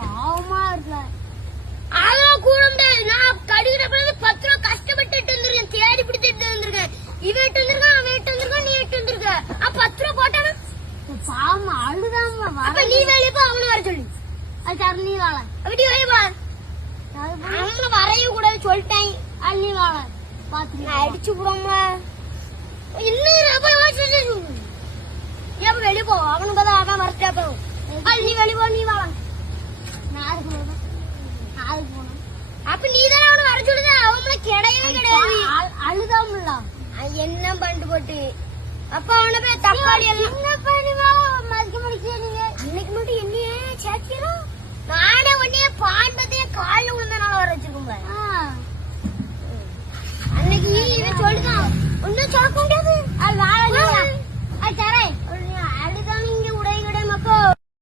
பாவமா இருக்கல. அதெல்லாம் கூட முடியாது. நான் கடிக்கிறப்ப 10 ரூபா கஷ்டப்பட்டு வந்துருக்கேன், தேடி பிடிச்சிட்டு வந்திருக்கேன். இவன் எட்டு வந்திருக்கான், அவன் எட்டு வந்திருக்கான், நீ எட்டு வந்திருக்க. 10 ரூபா போட்டானா பாவமா அழுதாம. அப்ப நீ வேலையை போ, அவனு வர சொல்லி. அது சார் நீ வாழ அப்படி வேலைப்பா. அவங்கள வரைய கூடாது சொல்லிட்டேன். அது நீ வாழ பாத்து அடிச்சு விடுவோம்ல. இன்னும் ஏன் வெளியே போ, அவனுக்கு தான் அவன் வரட்டா போகும். அது நீ வெளியே போ, நீ வாழ. நான் அதுக்கு போனேன். அப்ப நீ தானே அவனை வர சொல்லுத. அவங்கள கிடையவே கிடையாது. அழுதாமல என்ன பண்ணிட்டு போட்டு. அப்ப அவனை போய் தக்காளி எல்லாம் என்ன பண்ணி மதிக்க முடிக்க. நீங்க இன்னைக்கு